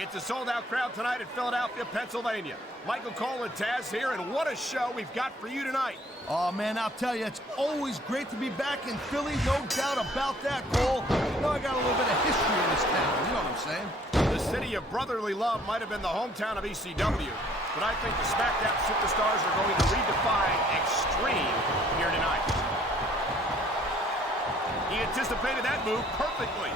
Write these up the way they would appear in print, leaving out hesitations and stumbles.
It's a sold-out crowd tonight in Philadelphia, Pennsylvania. Michael Cole and Taz here, and what a show we've got for you tonight. Oh, man, I'll tell you, it's always great to be back in Philly, no doubt about that, Cole. You know, I got a little bit of history in this town, you know what I'm saying? The city of brotherly love might have been the hometown of ECW, but I think the SmackDown superstars are going to redefine extreme here tonight. He anticipated that move perfectly.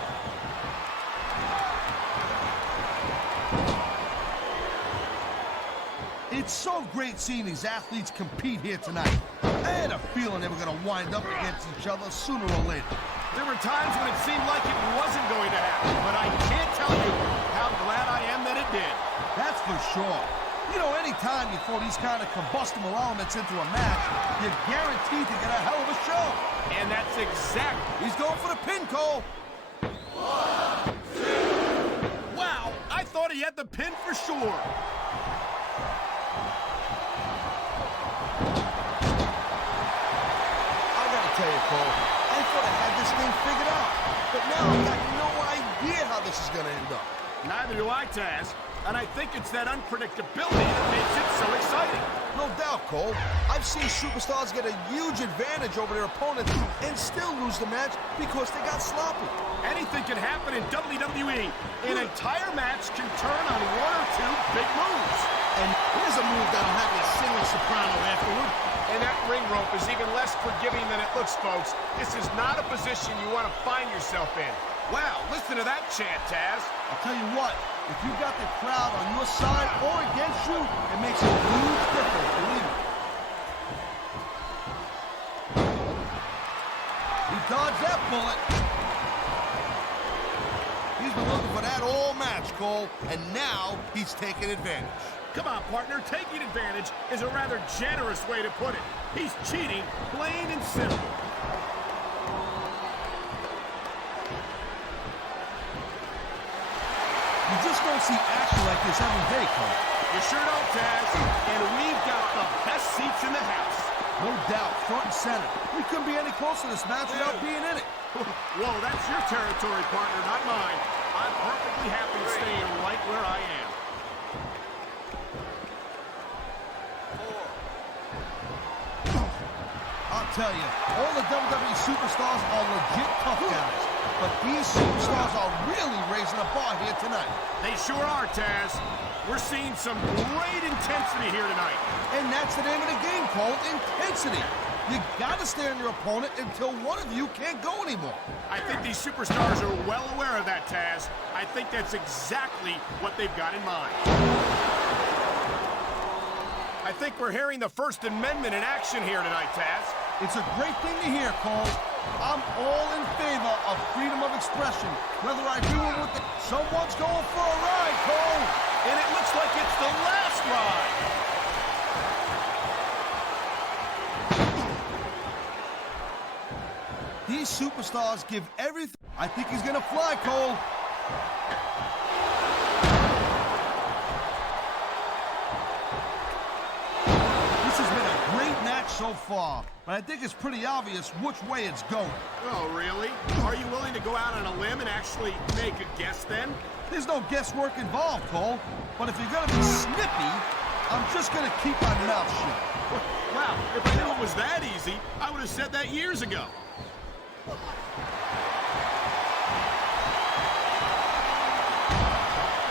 It's so great seeing these athletes compete here tonight. I had a feeling they were going to wind up against each other sooner or later. There were times when it seemed like it wasn't going to happen, but I can't tell you how glad I am that it did. That's for sure. You know, anytime you throw these kind of combustible elements into a match, you're guaranteed to get a hell of a show. And that's exactly... He's going for the pin, Cole. 1, 2... Wow, I thought he had the pin for sure. Tell you, Cole, I thought I had this thing figured out, but now I got no idea how this is going to end up. Neither do I, Taz, and I think it's that unpredictability that makes it so exciting. No doubt, Cole. I've seen superstars get a huge advantage over their opponents and still lose the match because they got sloppy. Anything can happen in WWE. An entire match can turn on 1 or 2 big moves. And here's a move that'll have you sing a soprano afterward. And that ring rope is even less forgiving than it looks, folks. This is not a position you want to find yourself in. Wow, listen to that chant, Taz. I'll tell you what, if you've got the crowd on your side or against you, it makes a huge difference, believe me. He dodged that bullet. He's been looking for that all match, Cole, and now he's taking advantage. Come on, partner. Taking advantage is a rather generous way to put it. He's cheating, plain and simple. You just don't see action like this every day, Cole. You sure don't, Taz. And we've got the best seats in the house. No doubt, front and center. We couldn't be any closer to this match without being in it. Whoa, that's your territory, partner, not mine. I'm perfectly happy staying right where I am. I'll tell you, all the WWE superstars are legit tough guys, but these superstars are really raising the bar here tonight. They sure are, Taz. We're seeing some great intensity here tonight. And that's the name of the game, Cole, intensity. You gotta stay on your opponent until one of you can't go anymore. I think these superstars are well aware of that, Taz. I think that's exactly what they've got in mind. I think we're hearing the First Amendment in action here tonight, Taz. It's a great thing to hear, Cole. I'm all in favor of freedom of expression, whether I do it with the... Someone's going for a ride, Cole! And it looks like it's the last ride! These superstars give everything. I think he's gonna fly, Cole. So far, but I think it's pretty obvious which way it's going. Oh, really? Are you willing to go out on a limb and actually make a guess then? There's no guesswork involved, Cole. But if you're gonna be snippy, I'm just gonna keep my mouth shut. Wow, if I knew it was that easy, I would have said that years ago.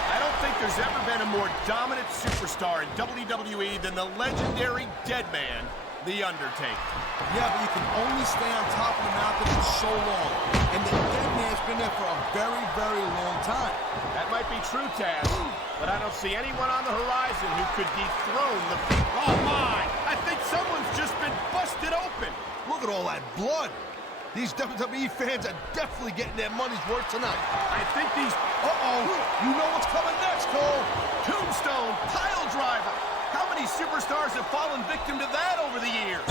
I don't think there's ever been a more dominant superstar in WWE than the legendary Deadman, The Undertaker. Yeah, but you can only stay on top of the mountain for so long. And the Deadman's been there for a very, very long time. That might be true, Taz, but I don't see anyone on the horizon who could dethrone the... Oh, my! I think someone's just been busted open! Look at all that blood! These WWE fans are definitely getting their money's worth tonight. I think these... Uh-oh! You know what's coming next, Cole! Tombstone Pile Driver! How many superstars have fallen victim to that over the years?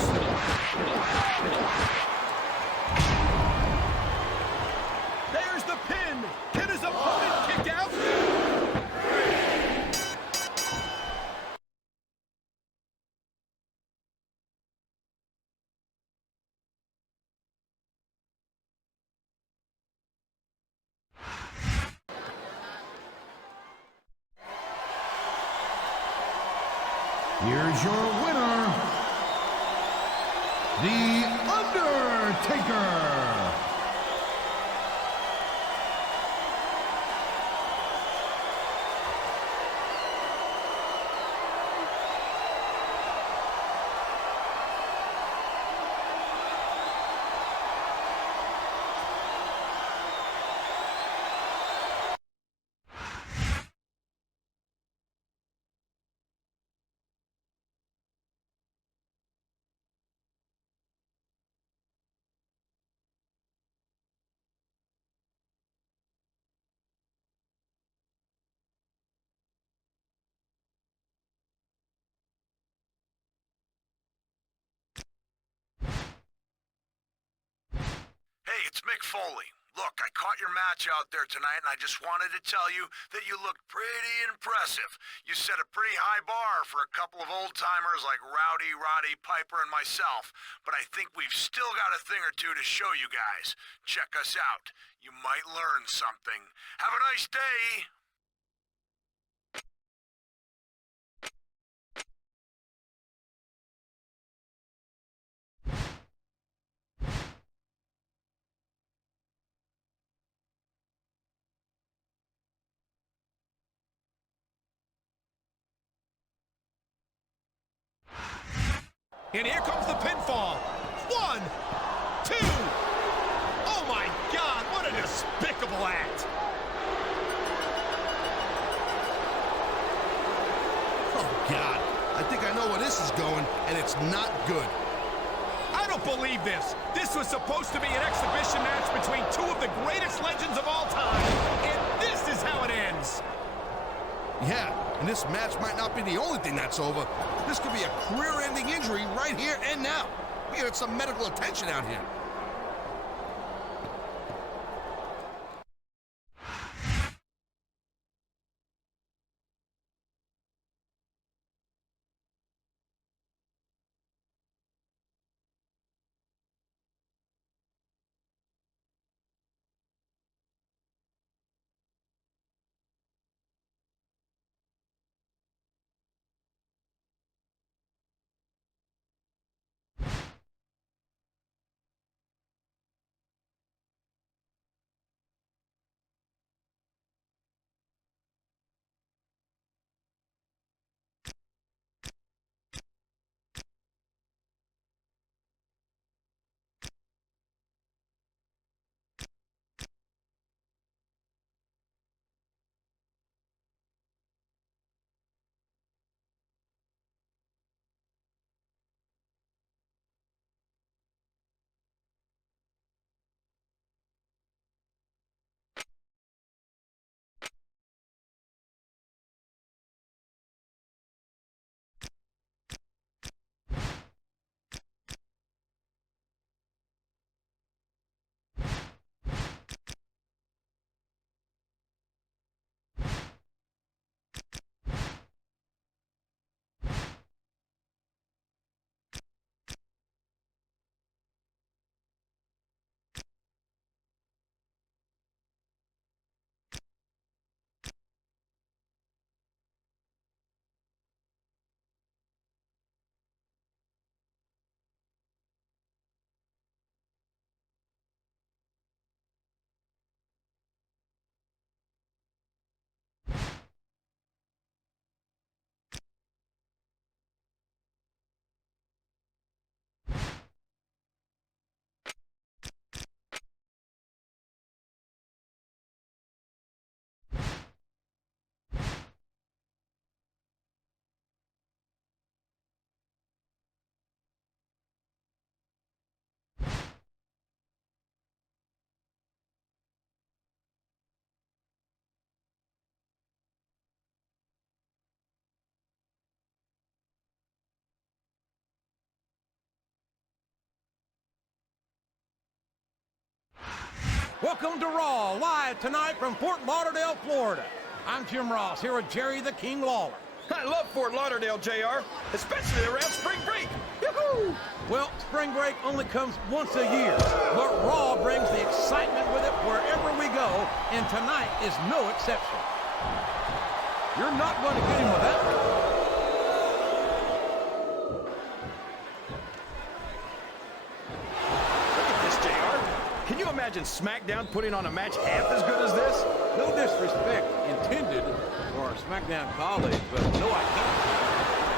There's the pin! Can his opponent kick out? Here's your winner, The Undertaker. Hey, it's Mick Foley. Look, I caught your match out there tonight, and I just wanted to tell you that you looked pretty impressive. You set a pretty high bar for a couple of old-timers like Rowdy, Roddy, Piper, and myself, but I think we've still got a thing or two to show you guys. Check us out. You might learn something. Have a nice day! And here comes the pinfall. 1, 2. Oh my God, what a despicable act. Oh, God. I think I know where this is going, and it's not good. I don't believe this. This was supposed to be an exhibition match between two of the greatest legends of all time, and this is how it ends. Yeah, and this match might not be the only thing that's over. This could be a career-ending injury right here and now. We gotta get some medical attention out here. Welcome to Raw, live tonight from Fort Lauderdale, Florida. I'm Jim Ross, here with Jerry the King Lawler. I love Fort Lauderdale, JR, especially around spring break. Yoo-hoo! Well, spring break only comes once a year, but Raw brings the excitement with it wherever we go, and tonight is no exception. You're not going to get him with that one. Can you imagine SmackDown putting on a match half as good as this? No disrespect intended for our SmackDown colleagues, but no, I don't.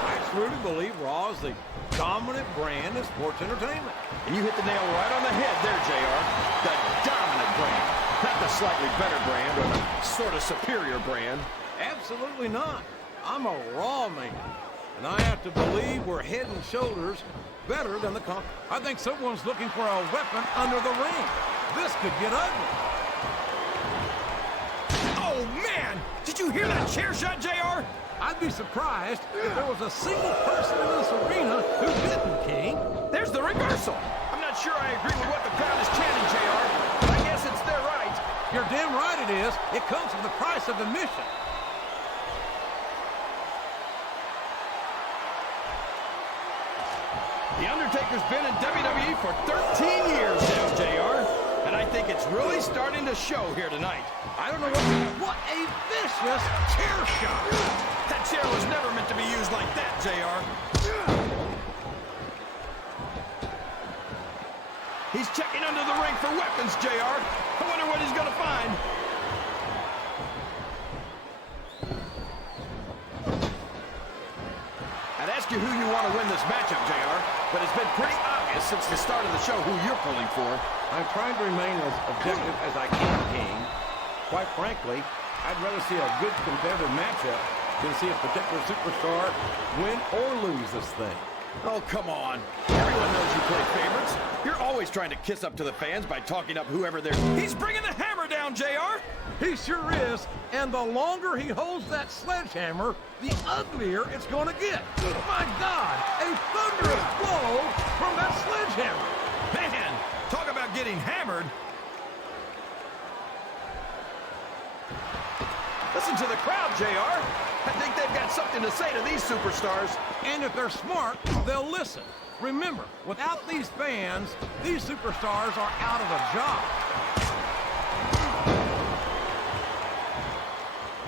I truly believe Raw is the dominant brand of sports entertainment. And you hit the nail right on the head there, JR. The dominant brand. Not the slightly better brand or the sort of superior brand. Absolutely not. I'm a Raw man, and I have to believe we're head and shoulders better than the comp. I think someone's looking for a weapon under the ring. This could get ugly. Oh, man! Did you hear that chair shot, JR? I'd be surprised if there was a single person in this arena who didn't, King. There's the reversal. I'm not sure I agree with what the crowd is chanting, JR, but I guess it's their right. You're damn right it is. It comes with the price of admission. The Undertaker's been in WWE for 13 years now, JR. And I think it's really starting to show here tonight. I don't know what a vicious chair shot. That chair was never meant to be used like that, JR. He's checking under the ring for weapons, JR. I wonder what he's going to find. I'd ask you who you want to win this matchup, JR, but it's been pretty obvious since the start of the show who you're pulling for. I'm trying to remain as objective as I can, King. Quite frankly, I'd rather see a good competitive matchup than see a particular superstar win or lose this thing. Oh, come on. Everyone knows you play favorites. You're always trying to kiss up to the fans by talking up whoever they're... He's bringing the hammer down, JR! He sure is, and the longer he holds that sledgehammer, the uglier it's going to get. My God, a thunderous blow from that sledgehammer. Man, talk about getting hammered. Listen to the crowd, JR. I think they've got something to say to these superstars. And if they're smart, they'll listen. Remember, without these fans, these superstars are out of a job.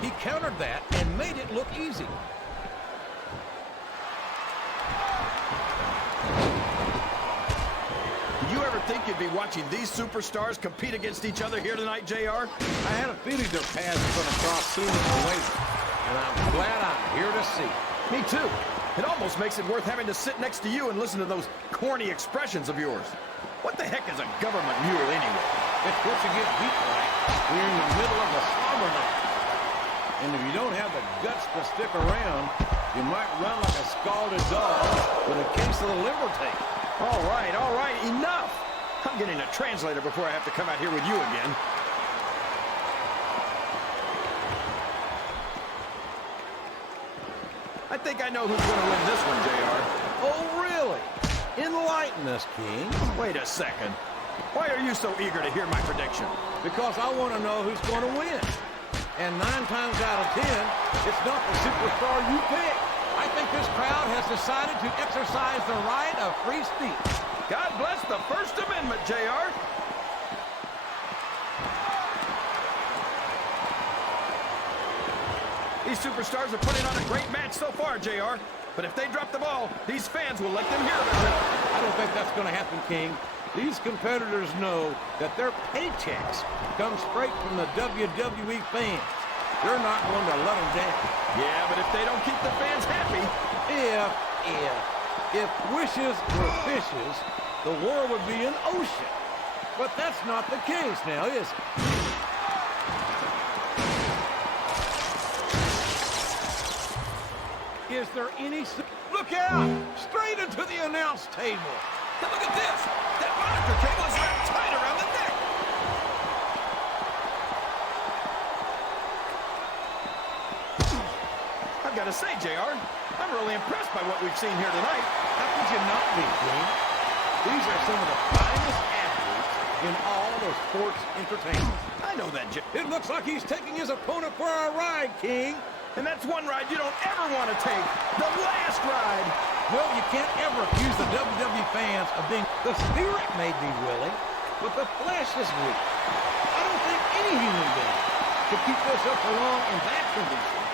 He countered that and made it look easy. Did you ever think you'd be watching these superstars compete against each other here tonight, JR? I had a feeling their paths were going to cross sooner or later, and I'm glad I'm here to see. Me too. It almost makes it worth having to sit next to you and listen to those corny expressions of yours. What the heck is a government mule anyway? It's what you get beat like when you're in the middle of a slumber night. And if you don't have the guts to stick around, you might run like a scalded dog with a case of the liver tape. All right, enough! I'm getting a translator before I have to come out here with you again. I think I know who's going to win this one, JR. Oh, really? Enlighten us, King. Wait a second. Why are you so eager to hear my prediction? Because I want to know who's going to win. And 9 times out of 10, it's not the superstar you pick. I think this crowd has decided to exercise the right of free speech. God bless the First Amendment, JR. These superstars are putting on a great match so far, JR. But if they drop the ball, these fans will let them hear about it. I don't think that's going to happen, King. These competitors know that their paychecks come straight from the WWE fans. They're not going to let them down. Yeah, but if they don't keep the fans happy... If wishes were fishes, the world would be an ocean. But that's not the case now, is it? Is there any... Look out! Straight into the announce table. And look at this! That monitor cable is wrapped tight around the neck! I've got to say, JR, I'm really impressed by what we've seen here tonight. How could you not be, King? These are some of the finest athletes in all of sports entertainment. I know that, It looks like he's taking his opponent for a ride, King. And that's one ride you don't ever want to take. The last ride. Well, you can't ever accuse the WWE fans of being... The spirit may be willing, but the flesh is weak. I don't think any human being could keep this up for long in that condition.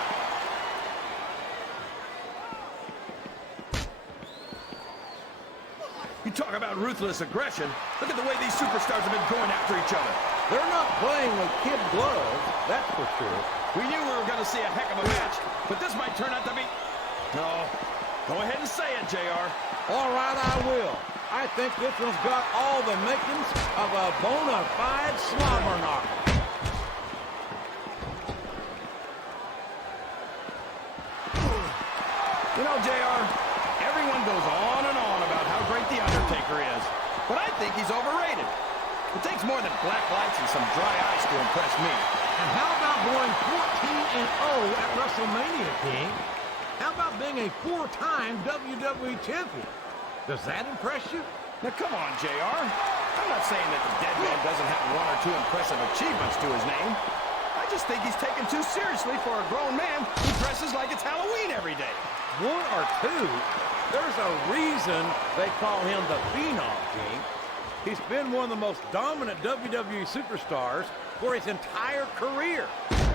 You talk about ruthless aggression. Look at the way these superstars have been going after each other. They're not playing with kid gloves, that's for sure. We knew we were going to see a heck of a match, but this might turn out to be... No. Go ahead and say it, JR. All right, I will. I think this one's got all the makings of a bona fide slobber knocker. You know, JR, everyone goes on and on about how great The Undertaker is, but I think he's overrated. It takes more than black lights and some dry ice to impress me. And how about going 14-0 at WrestleMania, King? How about being a 4-time WWE champion? Does that impress you? Now, come on, JR. I'm not saying that the dead man doesn't have one or two impressive achievements to his name. I just think he's taken too seriously for a grown man who dresses like it's Halloween every day. One or two? There's a reason they call him the Phenom, King. He's been one of the most dominant WWE superstars for his entire career.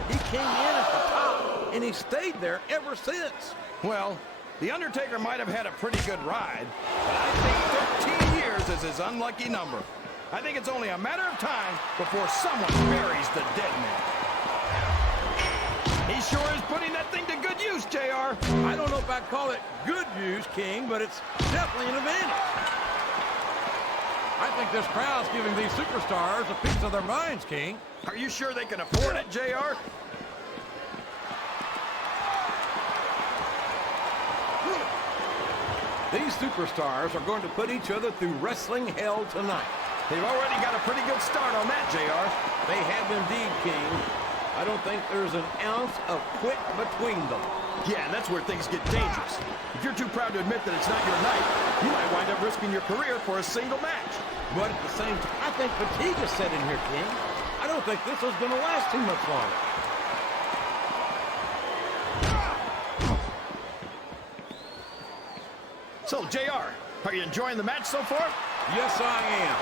He came in at the top, and he stayed there ever since. Well, The Undertaker might have had a pretty good ride, but I think 13 years is his unlucky number. I think it's only a matter of time before someone buries the dead man. He sure is putting that thing to good use, JR. I don't know if I'd call it good use, King, but it's definitely an advantage. I think this crowd's giving these superstars a piece of their minds, King. Are you sure they can afford it, JR? These superstars are going to put each other through wrestling hell tonight. They've already got a pretty good start on that, JR. They have indeed, King. I don't think there's an ounce of quit between them. Yeah, and that's where things get dangerous. If you're too proud to admit that it's not your night, you might wind up risking your career for a single match. But at the same time, I think fatigue is set in here, King. I don't think this is going to last too much longer. So, JR, are you enjoying the match so far? Yes, I am.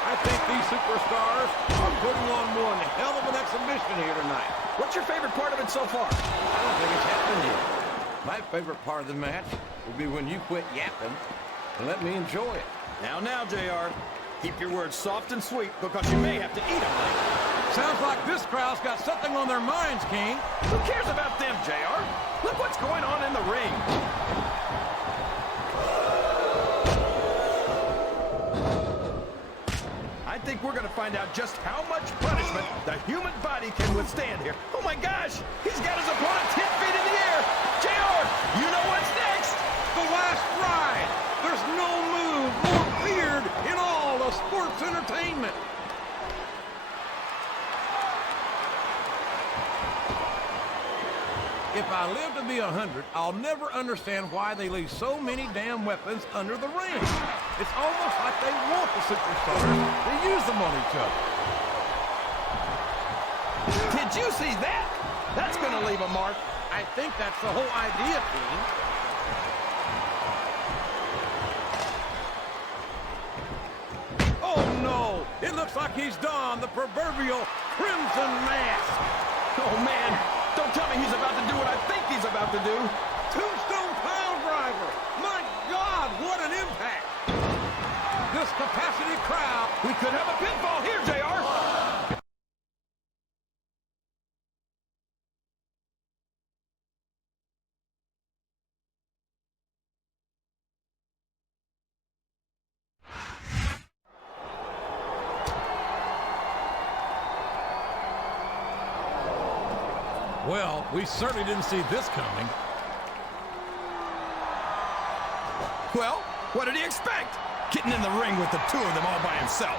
I think these superstars are putting on one hell of an exhibition here tonight. What's your favorite part of it so far? I don't think it's happened yet. My favorite part of the match will be when you quit yapping and let me enjoy it. Now, JR, keep your words soft and sweet because you may have to eat them later. Sounds like this crowd's got something on their minds, King. Who cares about them, JR? Look what's going on in the ring. I think we're going to find out just how much punishment the human body can withstand here. Oh my gosh, he's got his opponent 10 feet in the air. JR, you know what's next? The last ride. There's no move more feared in all of sports entertainment. If I live to be 100, I'll never understand why they leave so many damn weapons under the ring. It's almost like they want the superstars to use them on each other. Did you see that? That's going to leave a mark. I think that's the whole idea, King. Oh, no. It looks like he's donned the proverbial crimson mask. Oh, man. Don't tell me he's about to do what I think he's about to do. Tombstone pile driver. My God, what an impact. This capacity crowd. We could have a pinfall here, JR. Well, we certainly didn't see this coming. Well, what did he expect? Getting in the ring with the two of them all by himself.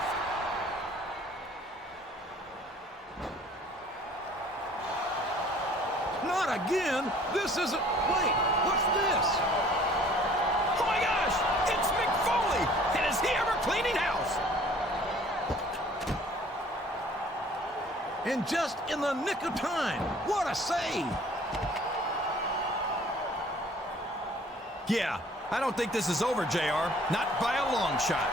Not again. This isn't... Wait, what's this? Oh my gosh, it's Mick Foley. And is he ever cleaning house? And just in the nick of time. What a save. Yeah, I don't think this is over, JR. Not by a long shot.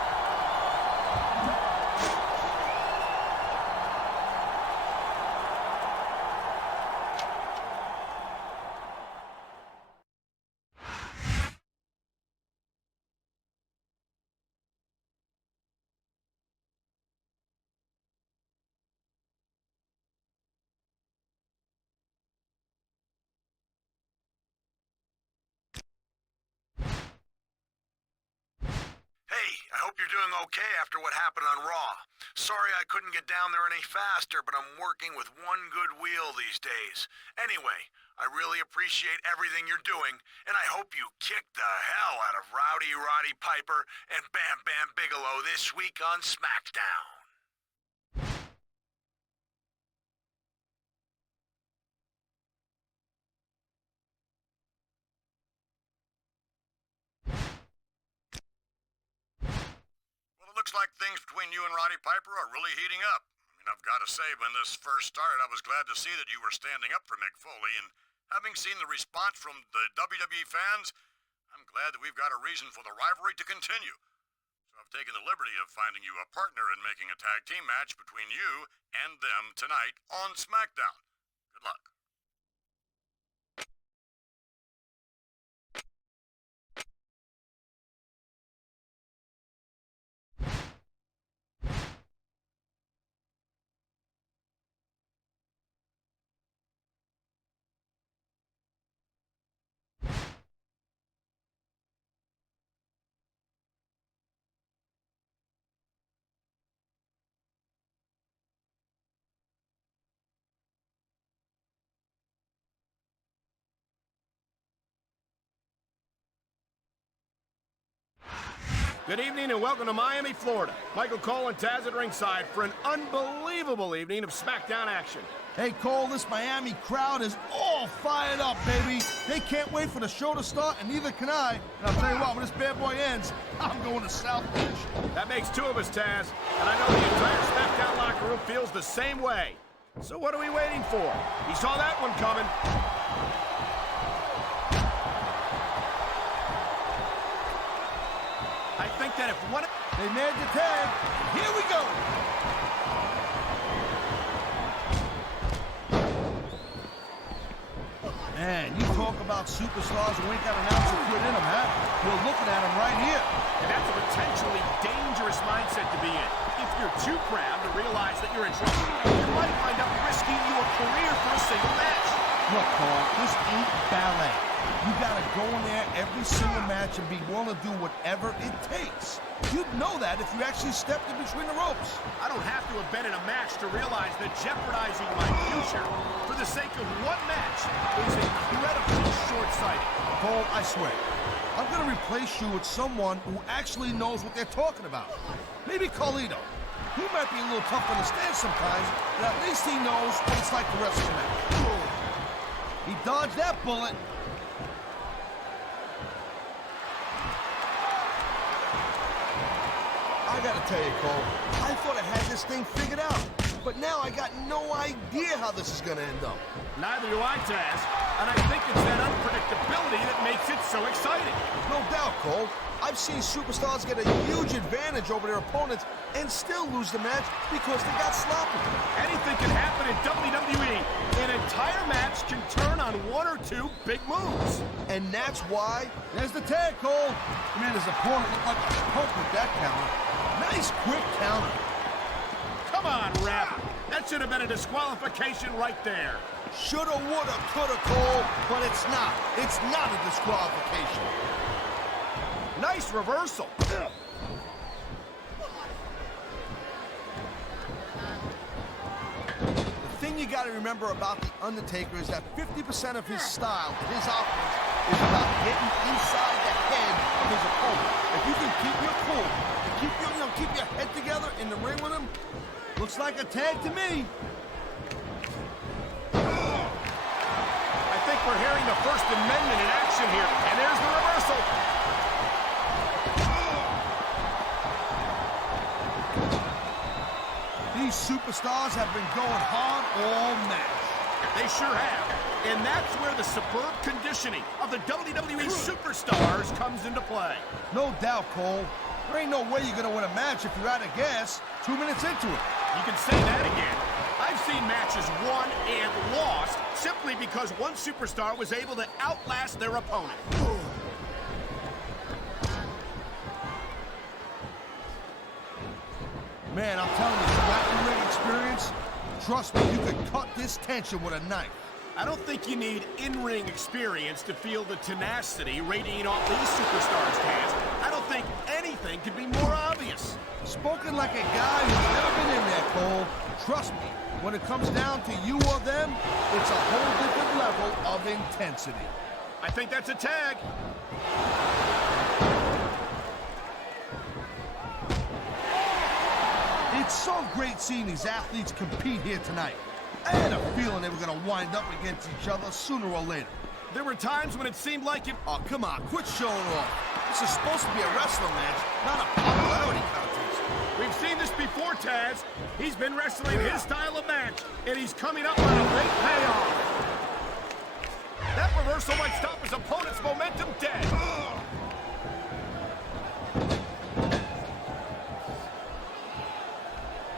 you're doing okay after what happened on Raw. Sorry I couldn't get down there any faster, but I'm working with one good wheel these days. Anyway, I really appreciate everything you're doing, and I hope you kick the hell out of Rowdy Roddy Piper and Bam Bam Bigelow this week on SmackDown. Looks like things between you and Roddy Piper are really heating up. I mean, I've got to say, when this first started, I was glad to see that you were standing up for Mick Foley, and having seen the response from the WWE fans, I'm glad that we've got a reason for the rivalry to continue. So I've taken the liberty of finding you a partner in making a tag team match between you and them tonight on SmackDown. Good luck. Good evening and welcome to Miami, Florida. Michael Cole and Taz at ringside for an unbelievable evening of SmackDown action. Hey, Cole, this Miami crowd is all fired up, baby. They can't wait for the show to start, and neither can I. And I'll tell you what, when this bad boy ends, I'm going to South Beach. That makes two of us, Taz. And I know the entire SmackDown locker room feels the same way. So what are we waiting for? He saw that one coming. I think that if one... They made the tag. Here we go. Man, you talk about superstars who ain't got an ounce of quit in them, huh? You're looking at them right here. And that's a potentially dangerous mindset to be in. If you're too proud to realize that you're in trouble, you might wind up risking your career for a single match. Look, Carl, this ain't ballet. You gotta go in there every single match and be willing to do whatever it takes. You'd know that if you actually stepped in between the ropes. I don't have to have been in a match to realize that jeopardizing my future for the sake of one match is incredibly short-sighted. Cole, I swear, I'm gonna replace you with someone who actually knows what they're talking about. Maybe Carlito. He might be a little tough to understand sometimes, but at least he knows what it's like to wrestle a match. He dodged that bullet. I gotta tell you, Cole, I thought I had this thing figured out, but now I got no idea how this is gonna end up. Neither do I, Taz, and I think it's that unpredictability that makes it so exciting. No doubt, Cole. I've seen superstars get a huge advantage over their opponents and still lose the match because they got sloppy. Anything can happen in WWE. An entire match can turn on one or two big moves. And that's why... There's the tag, Cole. Man, his opponent looked like a punk with that counter. Nice quick counter. Come on, ref. That should have been a disqualification right there. Shoulda, woulda, coulda, Cole, but it's not. It's not a disqualification. Nice reversal. The thing you got to remember about The Undertaker is that 50% of his style, his offense, is about getting inside the head of his opponent. If you can keep your cool, and keep your head together in the ring with him, looks like a tag to me. I think we're hearing the First Amendment in action here, and there's the reversal. These superstars have been going hard all match. They sure have. And that's where the superb conditioning of the WWE superstars comes into play. No doubt, Cole. There ain't no way you're going to win a match if you're out of gas 2 minutes into it. You can say that again. I've seen matches won and lost simply because one superstar was able to outlast their opponent. Man, I'm telling you, if you got the ring experience, trust me, you could cut this tension with a knife. I don't think you need in-ring experience to feel the tenacity radiating off these superstars, Taz. I don't think anything Nothing could be more obvious. Spoken like a guy who's never been in there, Cole. Trust me, when it comes down to you or them, it's a whole different level of intensity. I think that's a tag. It's so great seeing these athletes compete here tonight. I had a feeling they were going to wind up against each other sooner or later. There were times when it seemed like it... Oh, come on, quit showing off. This is supposed to be a wrestling match, not a popularity contest. We've seen this before, Taz. He's been wrestling his style of match, and he's coming up on a big payoff. That reversal might stop his opponent's momentum dead.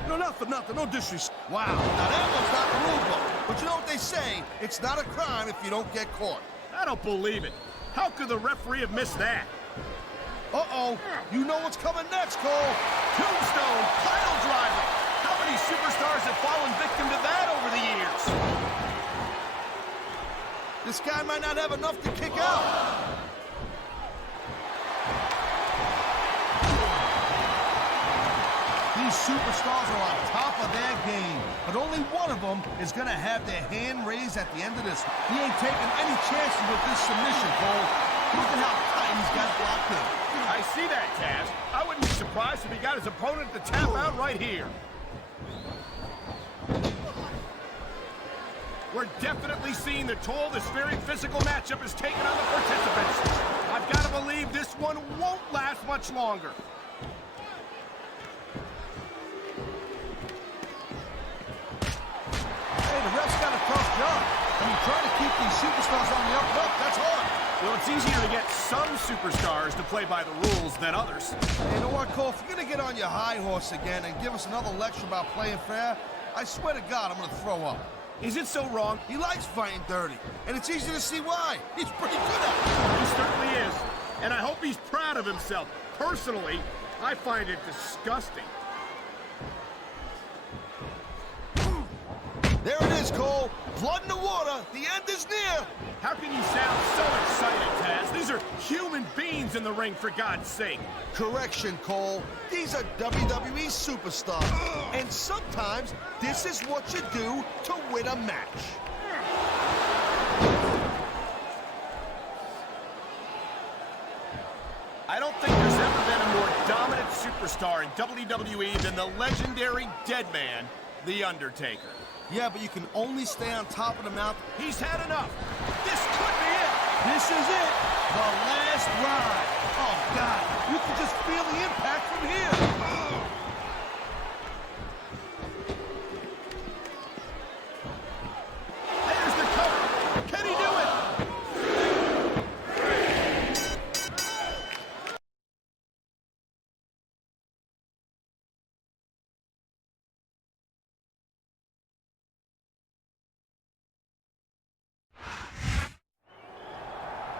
No, not for nothing, no disrespect. Wow, now that one's not the rule book. But you know what they say, it's not a crime if you don't get caught. I don't believe it. How could the referee have missed that? Uh-oh, you know what's coming next, Cole. Tombstone, pile driver. How many superstars have fallen victim to that over the years? This guy might not have enough to kick out. These superstars are on top of their game, but only one of them is going to have their hand raised at the end of this. He ain't taking any chances with this submission, Cole. Look at how tight he's got it locked in. I see that, Taz. I wouldn't be surprised if he got his opponent to tap out right here. We're definitely seeing the toll this very physical matchup has taken on the participants. I've got to believe this one won't last much longer. Hey, the ref's got a tough job. I mean, trying to keep these superstars on the up and up, that's hard. Well, it's easier to get some superstars to play by the rules than others. Hey, you know what, Cole? If you're going to get on your high horse again and give us another lecture about playing fair, I swear to God, I'm going to throw up. Is it so wrong? He likes fighting dirty, and it's easy to see why. He's pretty good at it. He certainly is. And I hope he's proud of himself. Personally, I find it disgusting. There it is, Cole. Blood in the water. The end is near. How can you sound so excited, Taz? These are human beings in the ring, for God's sake. Correction, Cole. These are WWE superstars. And sometimes this is what you do to win a match. I don't think there's ever been a more dominant superstar in WWE than the legendary Deadman, The Undertaker. Yeah, but you can only stay on top of the mountain. He's had enough. This could be it. This is it. The last ride. Oh, God. You can just feel the impact from here. There's the cover. Can he do it?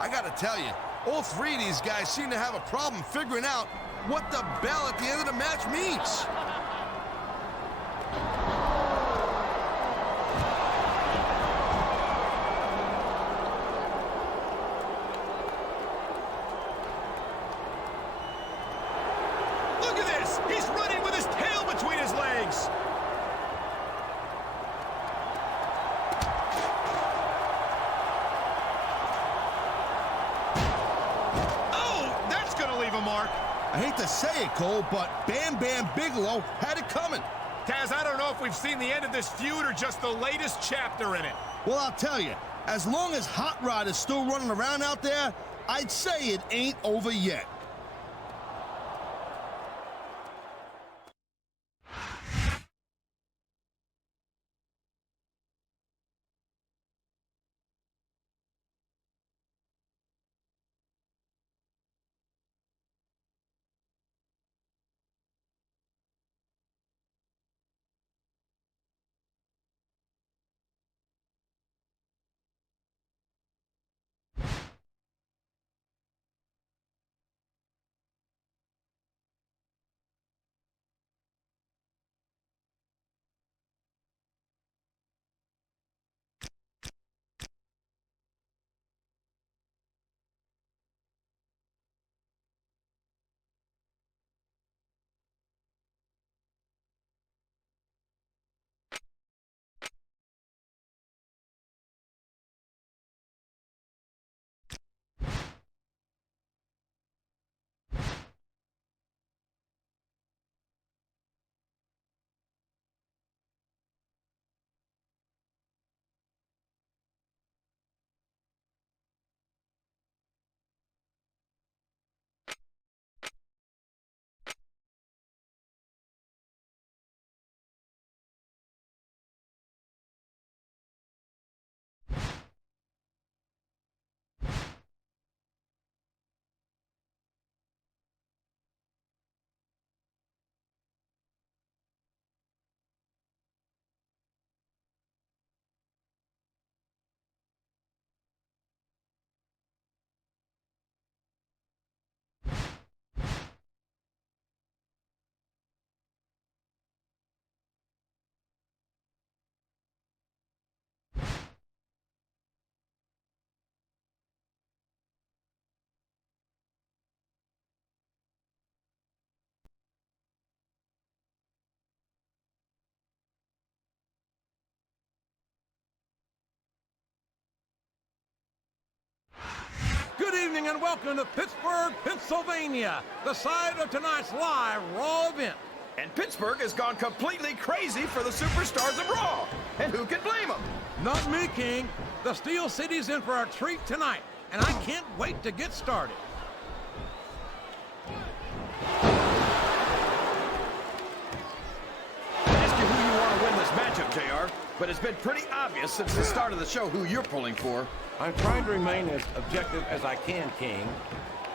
I gotta tell you, all three of these guys seem to have a problem figuring out what the bell at the end of the match means. Look at this. He's running with his tail between his legs. Mark. I hate to say it, Cole, but Bam Bam Bigelow had it coming. Taz, I don't know if we've seen the end of this feud or just the latest chapter in it. Well, I'll tell you, as long as Hot Rod is still running around out there, I'd say it ain't over yet. evening and welcome to Pittsburgh, Pennsylvania, the site of tonight's live Raw event. And Pittsburgh has gone completely crazy for the superstars of Raw. And who can blame them? Not me, King. The Steel City's in for a treat tonight, and I can't wait to get started. I ask you who you want to win this matchup, JR, but it's been pretty obvious since the start of the show who you're pulling for. I'm trying to remain as objective as I can, King.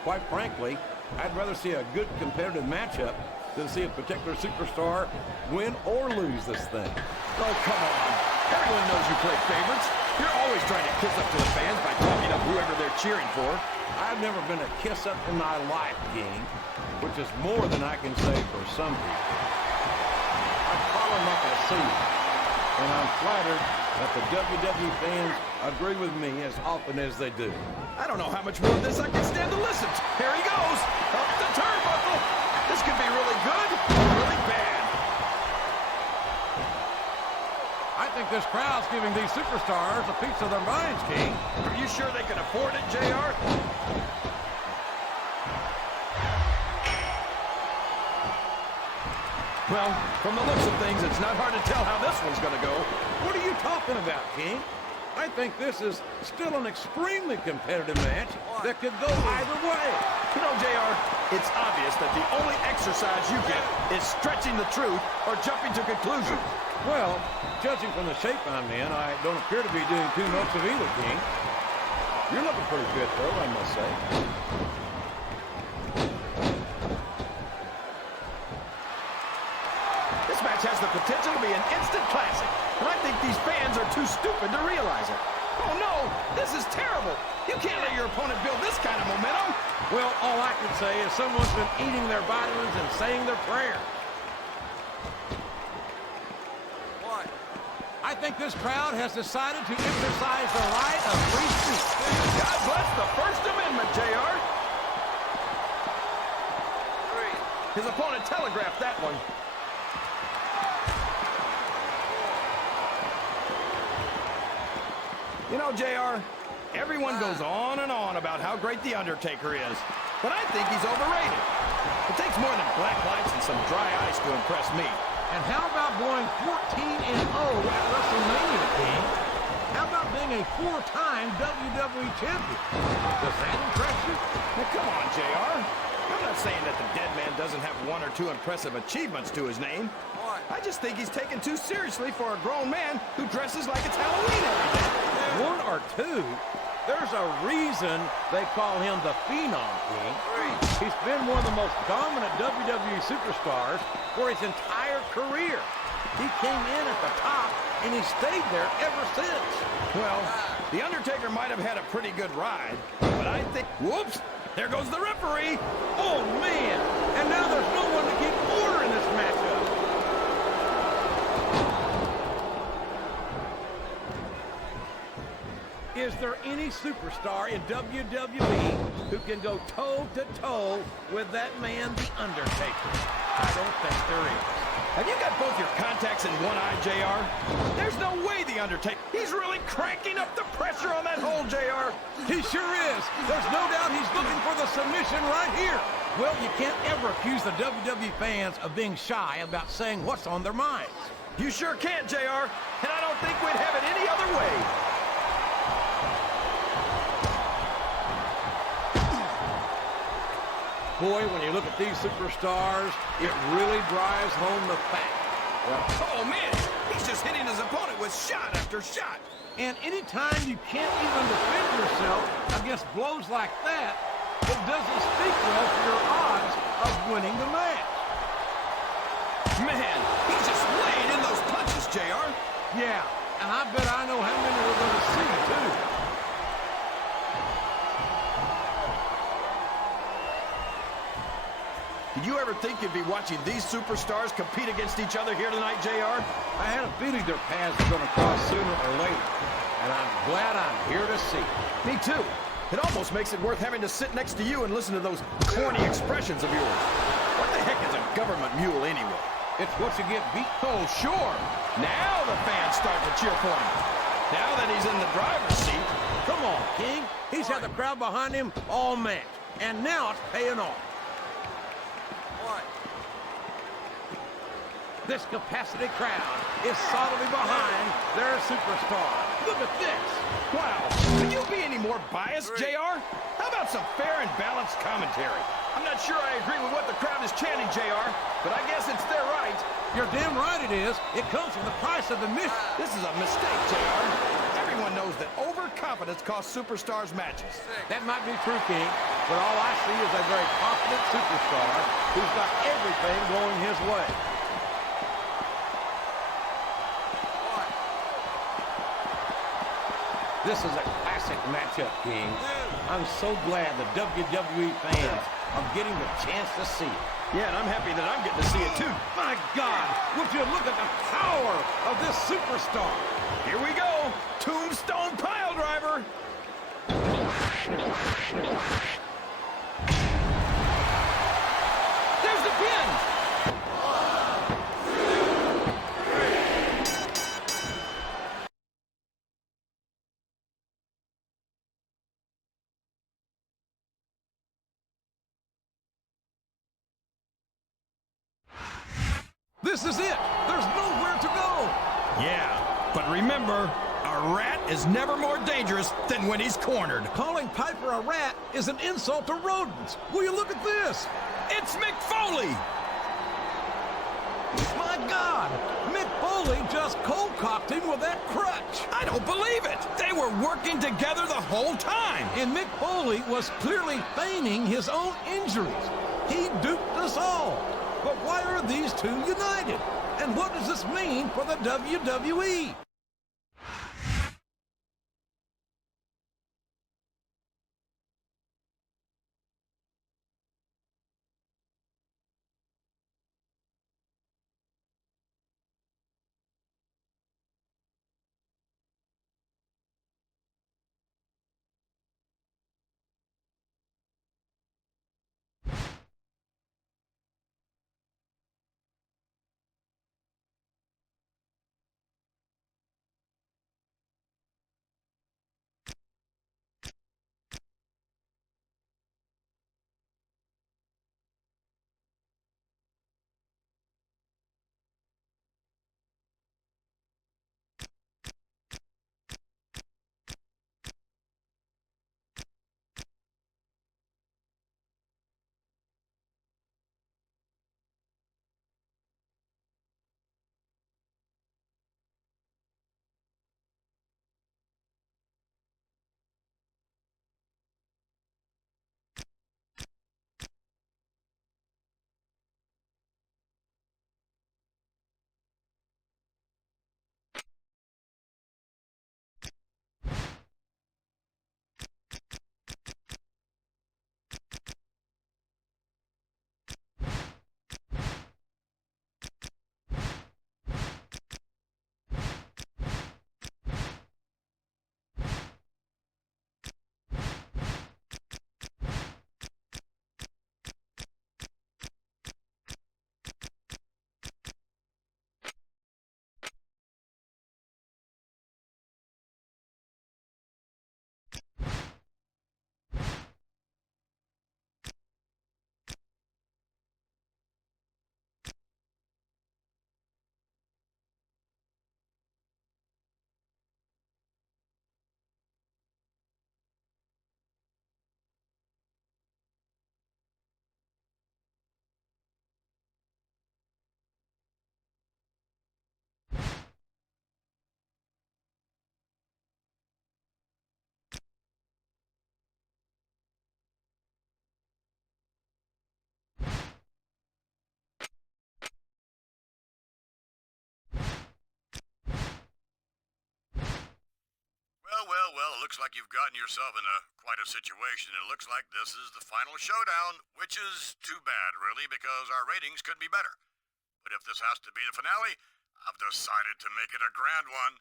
Quite frankly, I'd rather see a good competitive matchup than see a particular superstar win or lose this thing. Oh, come on. Everyone knows you play favorites. You're always trying to kiss up to the fans by talking up whoever they're cheering for. I've never been a kiss-up in my life, King, which is more than I can say for some people. I follow like I see them, and I'm flattered that the WWE fans agree with me as often as they do. I don't know how much more of this I can stand to listen to. Here he goes. Up the turnbuckle. This could be really good or really bad. I think this crowd's giving these superstars a piece of their minds, King. Are you sure they can afford it, JR? Well, from the looks of things, it's not hard to tell how this one's going to go. What are you talking about, King? I think this is still an extremely competitive match that could go either way. You know, JR, it's obvious that the only exercise you get is stretching the truth or jumping to conclusions. Well, judging from the shape I'm in, I don't appear to be doing too much of either, King. You're looking pretty good, though, I must say. This match has the potential to be an instant classic, and I think these fans are too stupid to realize it. Oh, no, this is terrible. You can't let your opponent build this kind of momentum. Well, all I can say is someone's been eating their vitamins and saying their prayers. What? I think this crowd has decided to exercise the right of free speech. God bless the First Amendment, JR. His opponent telegraphed that one. You know, JR, everyone goes on and on about how great The Undertaker is, but I think he's overrated. It takes more than black lights and some dry ice to impress me. And how about going 14-0 at WrestleMania, King? How about being a four-time WWE champion? Does that impress you? Now, come on, JR. I'm not saying that the dead man doesn't have one or two impressive achievements to his name. I just think he's taken too seriously for a grown man who dresses like it's Halloween every day. One or two? There's a reason they call him the Phenom, King. He's been one of the most dominant WWE superstars for his entire career. He came in at the top, and he stayed there ever since. Well, The Undertaker might have had a pretty good ride, but I think... Whoops! There goes the referee! Oh, man! And now there's no one to keep order in this matchup. Is there any superstar in WWE who can go toe-to-toe with that man, The Undertaker? I don't think there is. Have you got both your contacts in one eye, JR? There's no way The Undertaker... He's really cranking up the pressure on that hole, JR. He sure is. There's no doubt he's looking for the submission right here. Well, you can't ever accuse the WWE fans of being shy about saying what's on their minds. You sure can't, JR. And I don't think we'd have it any other way. Boy, when you look at these superstars, it really drives home the fact. Oh, man. He's just hitting his opponent with shot after shot. And anytime you can't even defend yourself against blows like that, it doesn't speak well for your odds of winning the match. Man, he's just laying in those punches, JR. Yeah, and I bet I know how many we're going to see, too. Did you ever think you'd be watching these superstars compete against each other here tonight, JR? I had a feeling their paths were going to cross sooner or later, and I'm glad I'm here to see it. Me too. It almost makes it worth having to sit next to you and listen to those corny expressions of yours. What the heck is a government mule anyway? It's what you get beat. Oh, sure. Now the fans start to cheer for him. Now that he's in the driver's seat, Come on, King. He's had the crowd behind him all match, and now it's paying off. This capacity crowd is solidly behind their superstar. Look at this. Wow. Could you be any more biased, JR? How about some fair and balanced commentary? I'm not sure I agree with what the crowd is chanting, JR, but I guess it's their right. You're damn right it is. It comes from the price of admission. This is a mistake, JR. Everyone knows that overconfidence costs superstars matches. That might be true, King, but all I see is a very confident superstar who's got everything going his way. This is a classic matchup, King. I'm so glad the WWE fans are getting the chance to see it. Yeah, and I'm happy that I'm getting to see it, too. My God, would you look at the power of this superstar? Here we go. Tombstone pile driver. There's the pin. This is it. There's nowhere to go. Yeah, but remember, a rat is never more dangerous than when he's cornered. Calling Piper a rat is an insult to rodents. Will you look at this? It's Mick Foley. My God, Mick Foley just cold-cocked him with that crutch. I don't believe it. They were working together the whole time. And Mick Foley was clearly feigning his own injuries. He duped us all. But why are these two united? And what does this mean for the WWE? Well, it looks like you've gotten yourself in quite a situation. It looks like this is the final showdown, which is too bad, really, because our ratings could be better. But if this has to be the finale, I've decided to make it a grand one.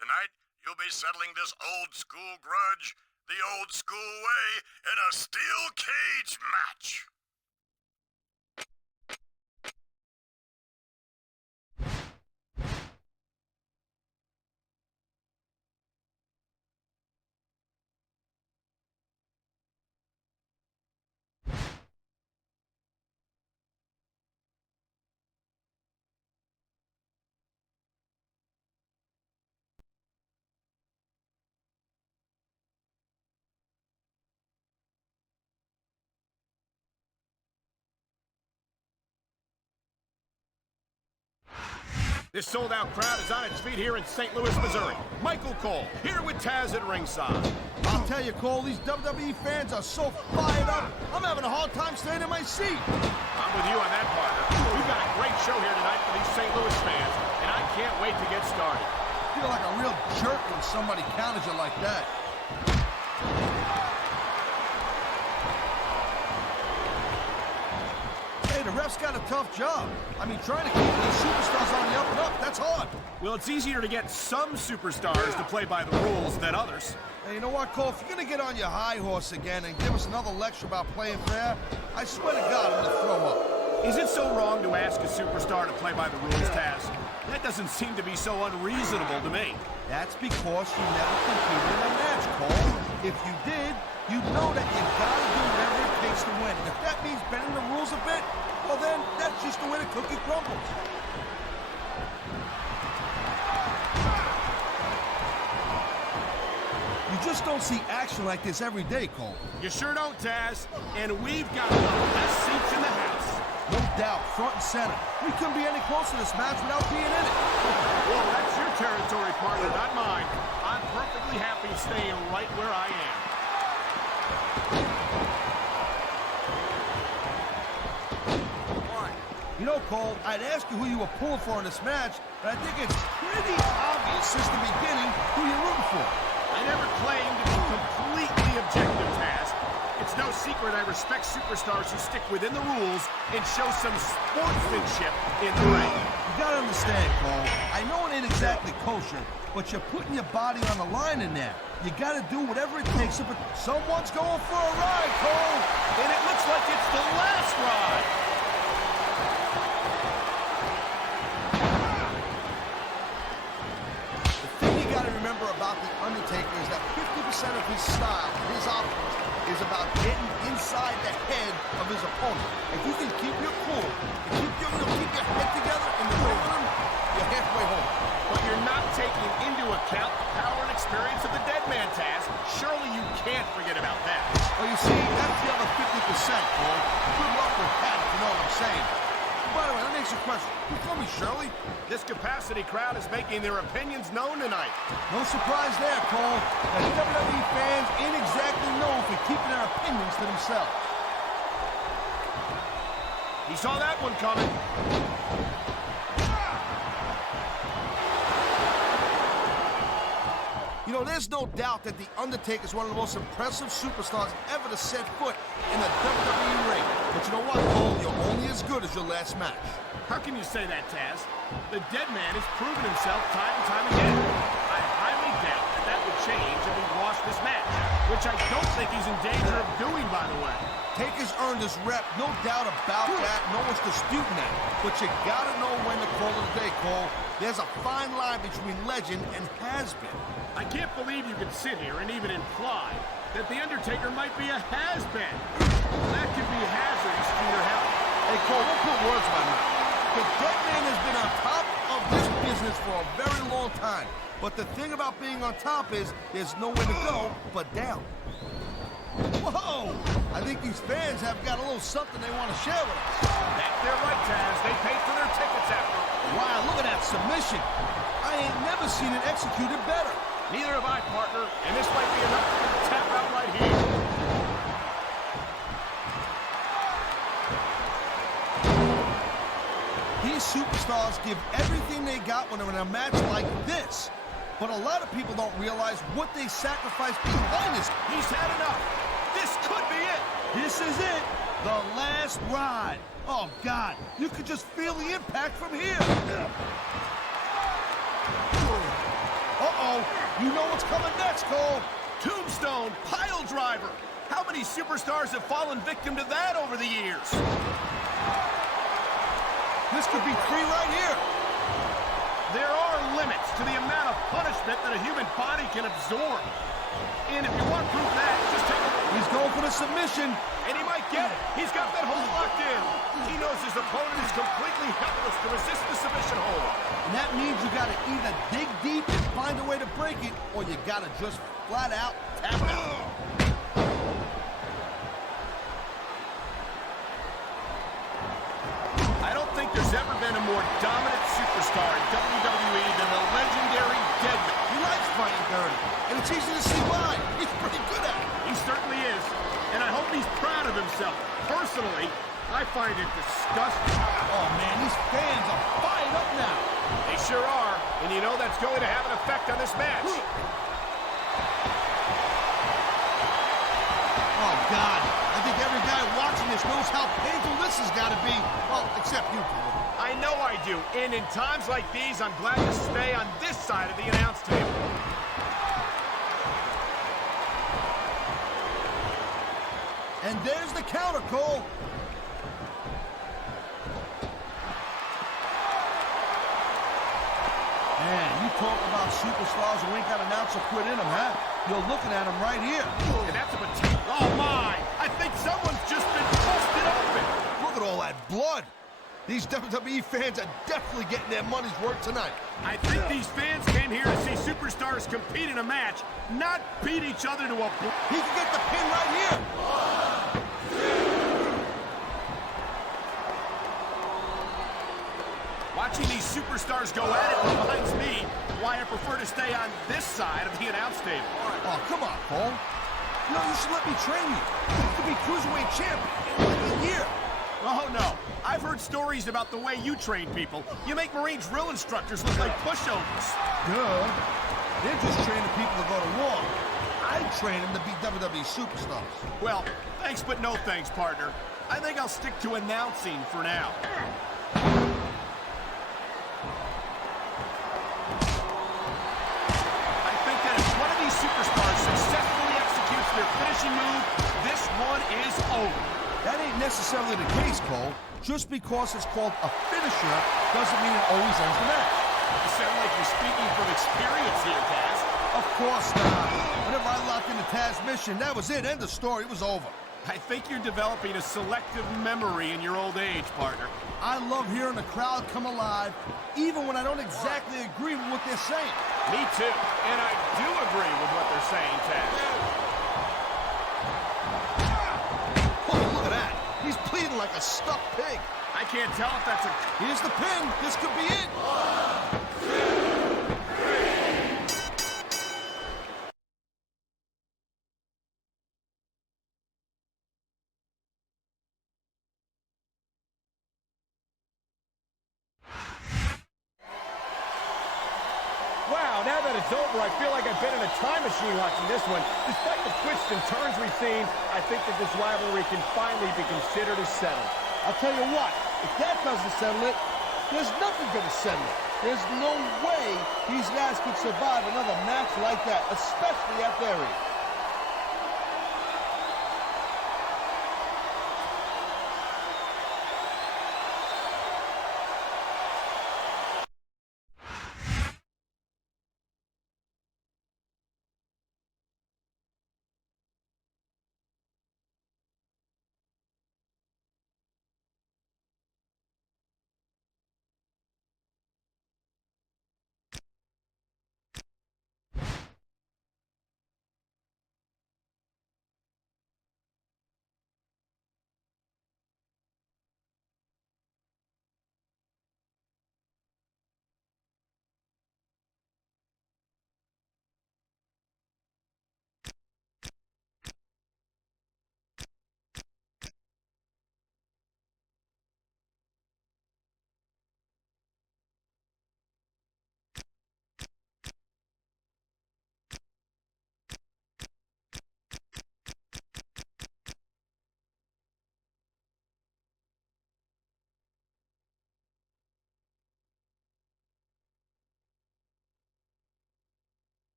Tonight, you'll be settling this old-school grudge the old-school way in a steel cage match. This sold-out crowd is on its feet here in St. Louis, Missouri. Michael Cole, here with Taz at ringside. I'll tell you, Cole, these WWE fans are so fired up, I'm having a hard time staying in my seat. I'm with you on that, partner. We've got a great show here tonight for these St. Louis fans, and I can't wait to get started. You feel like a real jerk when somebody counters you like that. Hey, the ref's got a tough job. I mean, trying to keep these superstars on the up and up, that's hard. Well, it's easier to get some superstars to play by the rules than others. Hey, you know what, Cole? If you're going to get on your high horse again and give us another lecture about playing fair, I swear to God, I'm going to throw up. Is it so wrong to ask a superstar to play by the rules, Taz? That doesn't seem to be so unreasonable to me. That's because you never competed in a match, Cole. If you did, you'd know that you gotta do whatever it takes to win. And if that means bending the rules a bit, well then, that's just the way the cookie crumbles. You just don't see action like this every day, Cole. You sure don't, Taz. And we've got one of the best seats in the house. No doubt, front and center. We couldn't be any closer to this match without being in it. Well, that's your territory, partner, not mine. I'm perfectly happy staying right where I am. You know, Cole, I'd ask you who you were pulling for in this match, but I think it's pretty obvious since the beginning who you're rooting for. I never claimed to be completely objective, Taz. It's no secret I respect superstars who stick within the rules and show some sportsmanship in the ring. You gotta understand, Cole, I know it ain't exactly kosher, but you're putting your body on the line in there. You gotta do whatever it takes, but someone's going for a ride, Cole! And it looks like it's the last ride! Remember about the Undertaker is that 50% of his style, his offense, is about getting inside the head of his opponent. If you can keep your cool, and keep your head together in the ring, you're halfway home. But you're not taking into account the power and experience of the dead man, Taz. Surely you can't forget about that. Well, you see, that's the other 50%, Cole. Good luck with that, if you know what I'm saying. By the way, let me ask you a question. You call me Shirley? This capacity crowd is making their opinions known tonight. No surprise there, Cole. The WWE fans ain't exactly known for keeping their opinions to themselves. He saw that one coming. You know, there's no doubt that The Undertaker is one of the most impressive superstars ever to set foot in the WWE ring. But you know what, Cole? You're only as good as your last match. How can you say that, Taz? The dead man has proven himself time and time again. I highly doubt that would change if he lost this match, which I don't think he's in danger of doing, by the way. Taker's earned his rep, no doubt about that. No one's disputing that. But you gotta know when to call it a day, Cole. There's a fine line between legend and has-been. I can't believe you could sit here and even imply that The Undertaker might be a has-been. That could be hazardous to your health. Hey, Cole, don't put words in my mouth. The dead man has been on top of this business for a very long time. But the thing about being on top is there's nowhere to go but down. Whoa! I think these fans have got a little something they want to share with us. That's their right, Taz. They paid for their tickets after all. Wow, look at that submission. I ain't never seen it executed better. Neither have I, partner, and this might be enough for the tap out right here. These superstars give everything they got when they're in a match like this. But a lot of people don't realize what they sacrifice behind this. He's had enough. This could be it. This is it. The last ride. Oh, God. You could just feel the impact from here. Uh-oh. You know what's coming next, Cole. Tombstone pile driver. How many superstars have fallen victim to that over the years? This could be 3 right here. There are limits to the amount of punishment that a human body can absorb. And if you want proof of that, just take a look. He's going for the submission. And he might get it. He's got that hold locked in. He knows his opponent is completely helpless to resist the submission hold. And that means you got to either dig deep and find a way to break it, or you got to just flat out tap out. I I don't think there's ever been a more dominant superstar in WWE than the legendary Deadman. He likes fighting dirty, and it's easy to see why. He's pretty good at it. He certainly is, and I hope he's proud of himself. Personally, I find it disgusting. Oh, man, these fans are fired up now. They sure are, and you know that's going to have an effect on this match. Oh, God. I think every guy watching this knows how painful this has got to be. Well, except you, Cole. I know I do, and in times like these, I'm glad to stay on this side of the announce table. And there's the counter, Cole. Man, you talk about superstars who ain't got an ounce of quit in them, huh? You're looking at them right here. And that's a potato. Oh, my! I think someone's just been busted open. Look at all that blood. These WWE fans are definitely getting their money's worth tonight. I think these fans came here to see superstars compete in a match, not beat each other to a... He can get the pin right here. Watching these superstars go at it reminds me why I prefer to stay on this side of the announce table. Oh, come on, Cole. You know, you should let me train you. You could be Cruiserweight champion in like a year. Oh, no. I've heard stories about the way you train people. You make Marine drill instructors look like pushovers. Duh. They're just training people to go to war. I train them to be WWE superstars. Well, thanks but no thanks, partner. I think I'll stick to announcing for now. I think that if one of these superstars successfully executes their finishing move, this one is over. That ain't necessarily the case, Cole. Just because it's called a finisher doesn't mean it always ends the match. You sound like you're speaking from experience here, Taz. Of course not. Whenever I locked into Taz's mission, that was it. End of story. It was over. I think you're developing a selective memory in your old age, partner. I love hearing the crowd come alive, even when I don't exactly agree with what they're saying. Me too. And I do agree with what they're saying, Taz. Oh, look at that. He's pleading like a stuck pig. I can't tell if that's a... Here's the pin. This could be it. Wow, now that it's over, I feel like I've been in a time machine watching this one. Despite the twists and turns we've seen, I think that this rivalry can finally be considered as settled. I'll tell you what, if that doesn't settle it, there's nothing gonna settle it. There's no way these guys could survive another match like that, especially at their age.